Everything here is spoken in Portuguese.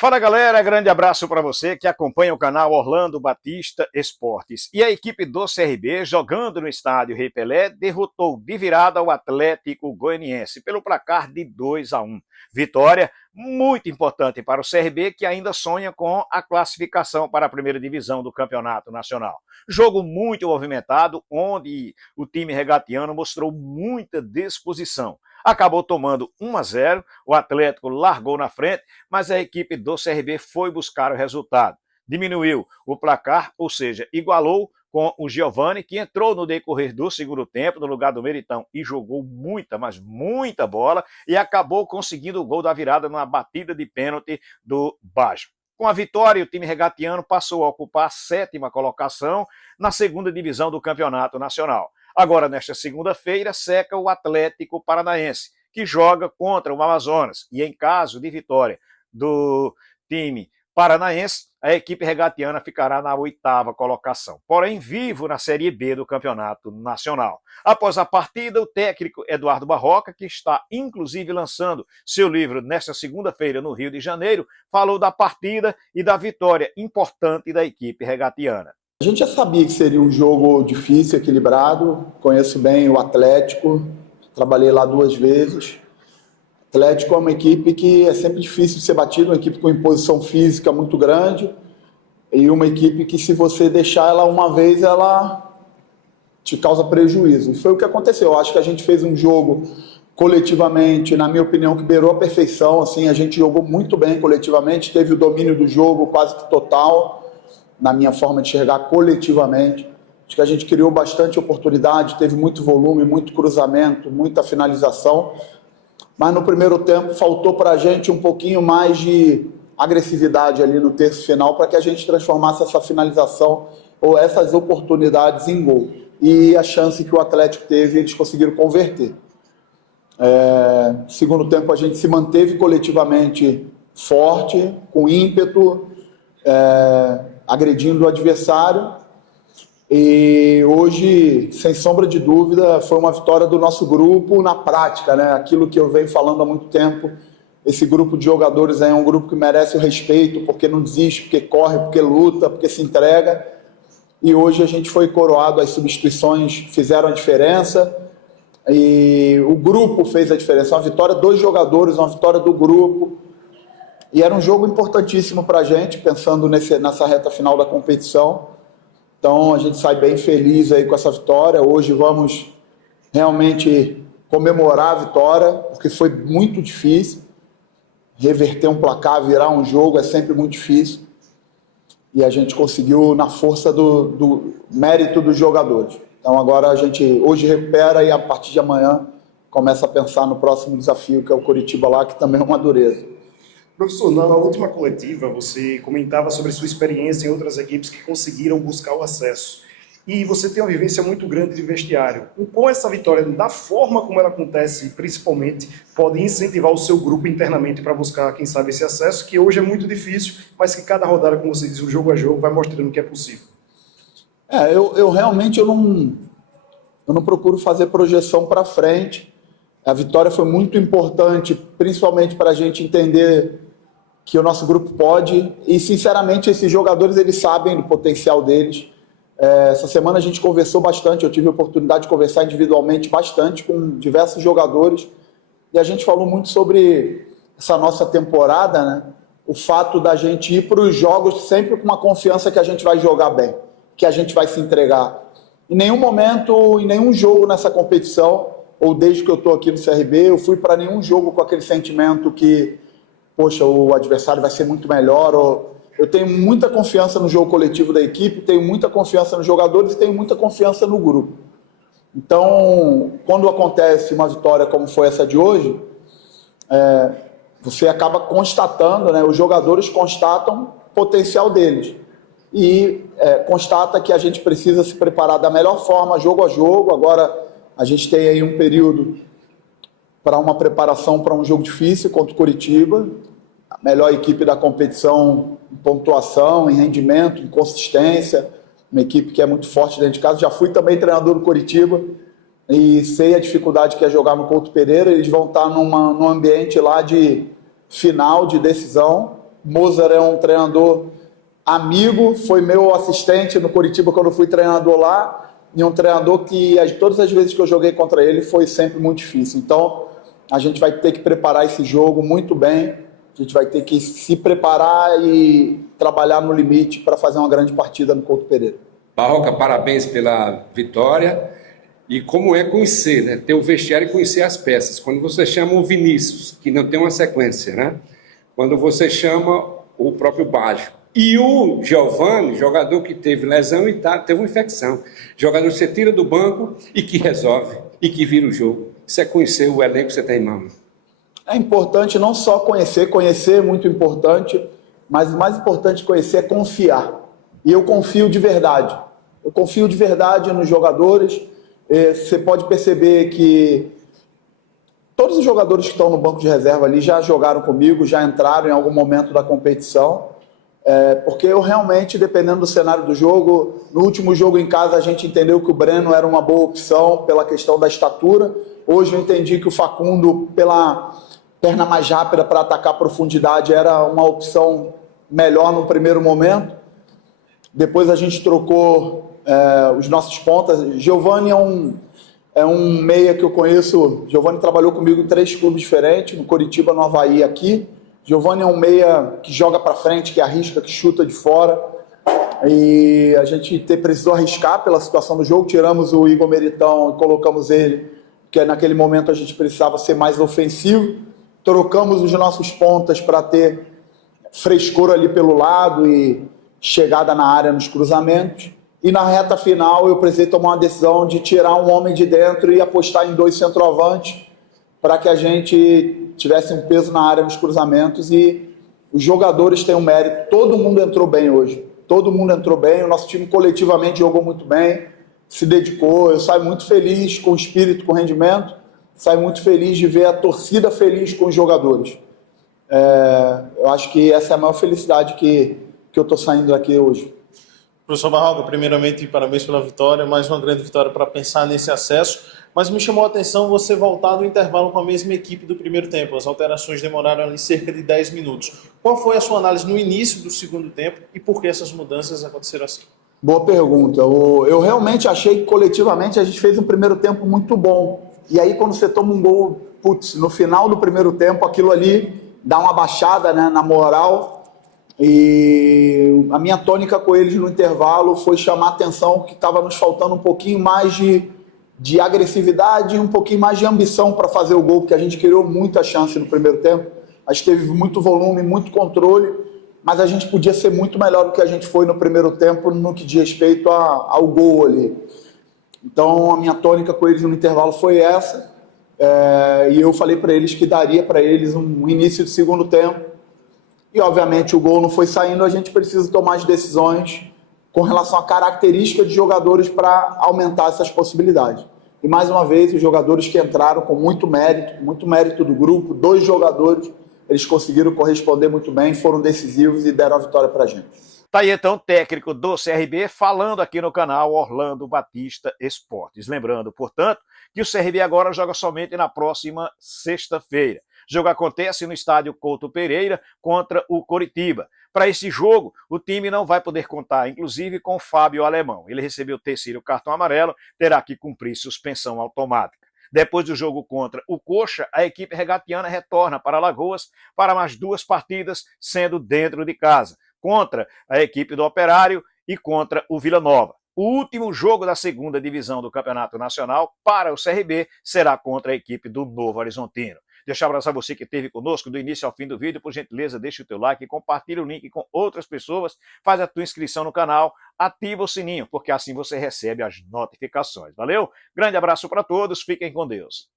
Fala galera, grande abraço para você que acompanha o canal Orlando Batista Esportes. E a equipe do CRB, jogando no estádio Rei Pelé, derrotou de virada o Atlético Goianiense pelo placar de 2-1. Vitória muito importante para o CRB, que ainda sonha com a classificação para a primeira divisão do Campeonato Nacional. Jogo muito movimentado, onde o time regatiano mostrou muita disposição. Acabou tomando 1-0, o Atlético largou na frente, mas a equipe do CRB foi buscar o resultado. Diminuiu o placar, ou seja, igualou com o Giovani, que entrou no decorrer do segundo tempo, no lugar do Meritão, e jogou muita, mas muita bola, e acabou conseguindo o gol da virada numa batida de pênalti do Baggio. Com a vitória, o time regatiano passou a ocupar a 7ª colocação na segunda divisão do Campeonato Nacional. Agora, nesta segunda-feira, seca o Atlético Paranaense, que joga contra o Amazonas. E em caso de vitória do time paranaense, a equipe regatiana ficará na 8ª colocação, porém vivo na Série B do Campeonato Nacional. Após a partida, o técnico Eduardo Barroca, que está inclusive lançando seu livro nesta segunda-feira no Rio de Janeiro, falou da partida e da vitória importante da equipe regatiana. A gente já sabia que seria um jogo difícil, equilibrado. Conheço bem o Atlético, trabalhei lá 2 vezes. O Atlético é uma equipe que é sempre difícil de ser batido, uma equipe com imposição física muito grande e uma equipe que, se você deixar ela uma vez, ela te causa prejuízo. E foi o que aconteceu. Eu acho que a gente fez um jogo coletivamente, na minha opinião, que beirou a perfeição. Assim, a gente jogou muito bem coletivamente, teve o domínio do jogo quase que total, na minha forma de enxergar coletivamente. Acho que a gente criou bastante oportunidade, teve muito volume, muito cruzamento, muita finalização, mas no primeiro tempo faltou para a gente um pouquinho mais de agressividade ali no terço final para que a gente transformasse essa finalização ou essas oportunidades em gol. E a chance que o Atlético teve, eles conseguiram converter. Segundo tempo a gente se manteve coletivamente forte, com ímpeto, agredindo o adversário, e hoje, sem sombra de dúvida, foi uma vitória do nosso grupo na prática, né? Aquilo que eu venho falando há muito tempo. Esse grupo de jogadores aí é um grupo que merece o respeito, porque não desiste, porque corre, porque luta, porque se entrega, e hoje a gente foi coroado, as substituições fizeram a diferença, e o grupo fez a diferença, uma vitória dos jogadores, uma vitória do grupo. E era um jogo importantíssimo para a gente, pensando nessa reta final da competição. Então a gente sai bem feliz aí com essa vitória. Hoje vamos realmente comemorar a vitória, porque foi muito difícil. Reverter um placar, virar um jogo é sempre muito difícil. E a gente conseguiu na força do mérito dos jogadores. Então agora a gente hoje recupera e a partir de amanhã começa a pensar no próximo desafio, que é o Coritiba lá, que também é uma dureza. Professor, na última coletiva você comentava sobre sua experiência em outras equipes que conseguiram buscar o acesso. E você tem uma vivência muito grande de vestiário. Com essa vitória, da forma como ela acontece, principalmente, pode incentivar o seu grupo internamente para buscar, quem sabe, esse acesso, que hoje é muito difícil, mas que cada rodada, como você diz, o jogo a jogo, vai mostrando que é possível. Eu realmente não procuro fazer projeção para frente. A vitória foi muito importante, principalmente para a gente entender que o nosso grupo pode, e sinceramente esses jogadores eles sabem do potencial deles. Essa semana a gente conversou bastante, eu tive a oportunidade de conversar individualmente bastante com diversos jogadores, e a gente falou muito sobre essa nossa temporada, né? O fato da gente ir para os jogos sempre com uma confiança que a gente vai jogar bem, que a gente vai se entregar. Em nenhum momento, em nenhum jogo nessa competição, ou desde que eu estou aqui no CRB, eu fui para nenhum jogo com aquele sentimento que, poxa, o adversário vai ser muito melhor. Eu tenho muita confiança no jogo coletivo da equipe, tenho muita confiança nos jogadores e tenho muita confiança no grupo. Então, quando acontece uma vitória como foi essa de hoje, você acaba constatando, né, os jogadores constatam o potencial deles. E constata que a gente precisa se preparar da melhor forma, jogo a jogo. Agora a gente tem aí um período para uma preparação para um jogo difícil contra o Coritiba, a melhor equipe da competição em pontuação, em rendimento, em consistência, uma equipe que é muito forte dentro de casa. Já fui também treinador do Coritiba e sei a dificuldade que é jogar no Couto Pereira. Eles vão estar num ambiente lá de final, de decisão, Mozart é um treinador amigo, foi meu assistente no Coritiba quando eu fui treinador lá, e um treinador que todas as vezes que eu joguei contra ele foi sempre muito difícil. Então, a gente vai ter que preparar esse jogo muito bem, a gente vai ter que se preparar e trabalhar no limite para fazer uma grande partida no Couto Pereira. Barroca, parabéns pela vitória. E como é conhecer, né? Ter o vestiário e conhecer as peças. Quando você chama o Vinícius, que não tem uma sequência, né? Quando você chama o próprio Baggio. E o Giovani, jogador que teve lesão e teve uma infecção. Jogador que você tira do banco e que resolve, e que vira o jogo. Isso é conhecer o elenco que você tem em mão. É importante não só conhecer é muito importante, mas o mais importante de conhecer é confiar. E eu confio de verdade. Eu confio de verdade nos jogadores. Você pode perceber que todos os jogadores que estão no banco de reserva ali já jogaram comigo, já entraram em algum momento da competição, porque eu realmente, dependendo do cenário do jogo, no último jogo em casa a gente entendeu que o Breno era uma boa opção pela questão da estatura. Hoje eu entendi que o Facundo, pela perna mais rápida para atacar a profundidade, era uma opção melhor no primeiro momento. Depois a gente trocou os nossos pontas. Giovani é um meia que eu conheço. Giovani trabalhou comigo em 3 clubes diferentes, no Coritiba, no Avaí, aqui. Giovani é um meia que joga para frente, que arrisca, que chuta de fora. E a gente precisou arriscar pela situação do jogo. Tiramos o Igor Meritão e colocamos ele, porque naquele momento a gente precisava ser mais ofensivo. Trocamos os nossos pontas para ter frescor ali pelo lado e chegada na área nos cruzamentos. E na reta final eu precisei tomar uma decisão de tirar um homem de dentro e apostar em 2 centroavantes para que a gente tivesse um peso na área nos cruzamentos. E os jogadores têm um mérito. Todo mundo entrou bem hoje. Todo mundo entrou bem. O nosso time coletivamente jogou muito bem, se dedicou. Eu saio muito feliz com o espírito, com o rendimento. Saio muito feliz de ver a torcida feliz com os jogadores. Eu acho que essa é a maior felicidade que eu estou saindo daqui hoje. Professor Barroca, primeiramente, parabéns pela vitória, mais uma grande vitória para pensar nesse acesso, mas me chamou a atenção você voltar no intervalo com a mesma equipe do primeiro tempo. As alterações demoraram ali cerca de 10 minutos. Qual foi a sua análise no início do segundo tempo e por que essas mudanças aconteceram assim? Boa pergunta. Eu realmente achei que coletivamente a gente fez um primeiro tempo muito bom. E aí quando você toma um gol, no final do primeiro tempo, aquilo ali dá uma baixada, né, na moral. E a minha tônica com eles no intervalo foi chamar a atenção que estava nos faltando um pouquinho mais de agressividade e um pouquinho mais de ambição para fazer o gol, porque a gente criou muita chance no primeiro tempo. A gente teve muito volume, muito controle, mas a gente podia ser muito melhor do que a gente foi no primeiro tempo no que diz respeito ao gol ali. Então a minha tônica com eles no intervalo foi essa, e eu falei para eles que daria para eles um início de segundo tempo. E, obviamente, o gol não foi saindo, a gente precisa tomar as decisões com relação à característica de jogadores para aumentar essas possibilidades. E, mais uma vez, os jogadores que entraram com muito mérito do grupo, 2 jogadores, eles conseguiram corresponder muito bem, foram decisivos e deram a vitória para a gente. Tá aí então o técnico do CRB falando aqui no canal Orlando Batista Esportes. Lembrando, portanto, que o CRB agora joga somente na próxima sexta-feira. O jogo acontece no estádio Couto Pereira contra o Coritiba. Para esse jogo, o time não vai poder contar, inclusive, com o Fábio Alemão. Ele recebeu o 3º cartão amarelo, terá que cumprir suspensão automática. Depois do jogo contra o Coxa, a equipe regatiana retorna para Alagoas para mais 2 partidas, sendo dentro de casa, contra a equipe do Operário e contra o Vila Nova. O último jogo da 2ª divisão do Campeonato Nacional para o CRB será contra a equipe do Novo Horizontino. Deixa eu abraçar você que esteve conosco do início ao fim do vídeo. Por gentileza, deixa o teu like, compartilha o link com outras pessoas, faz a tua inscrição no canal, ativa o sininho, porque assim você recebe as notificações. Valeu? Grande abraço para todos, fiquem com Deus.